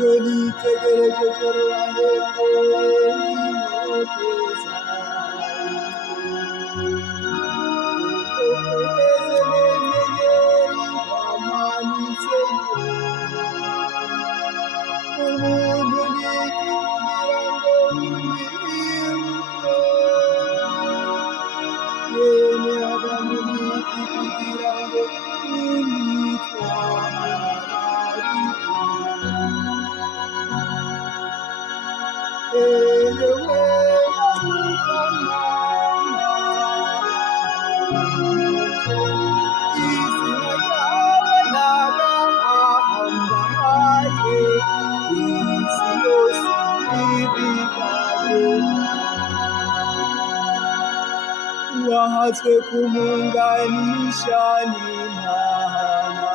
Yonitegereje joro wahembuye n'intoke zawe ukomeze n'inyenyeri wamanitse umuntu n'iki kugira ngo umwibuke yene Adamu n'iki kugira ngo wahatswe kumunganisha n'Imana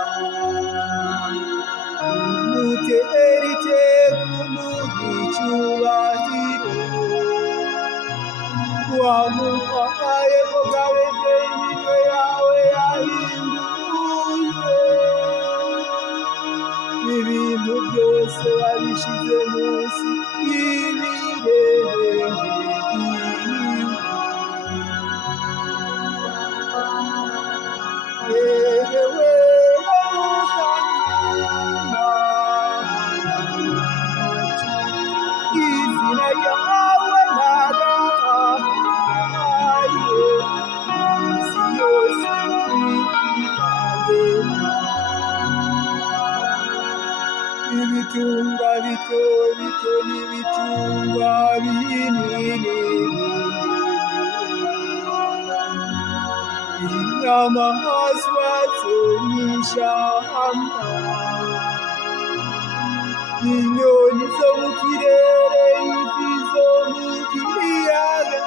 umuteri kumuha icyubahiro wamuhaye ko gabeje imitwe yawe yahinduye ibintu byose wabishize munsi y'ibirenge yewe izina ryawe nagahaye isi yose ibitungwa bito bito n'ibitungwa binini inyamaswa zo mw'ishyamba inyoni zo mu kirere ifi zo mu kiyaga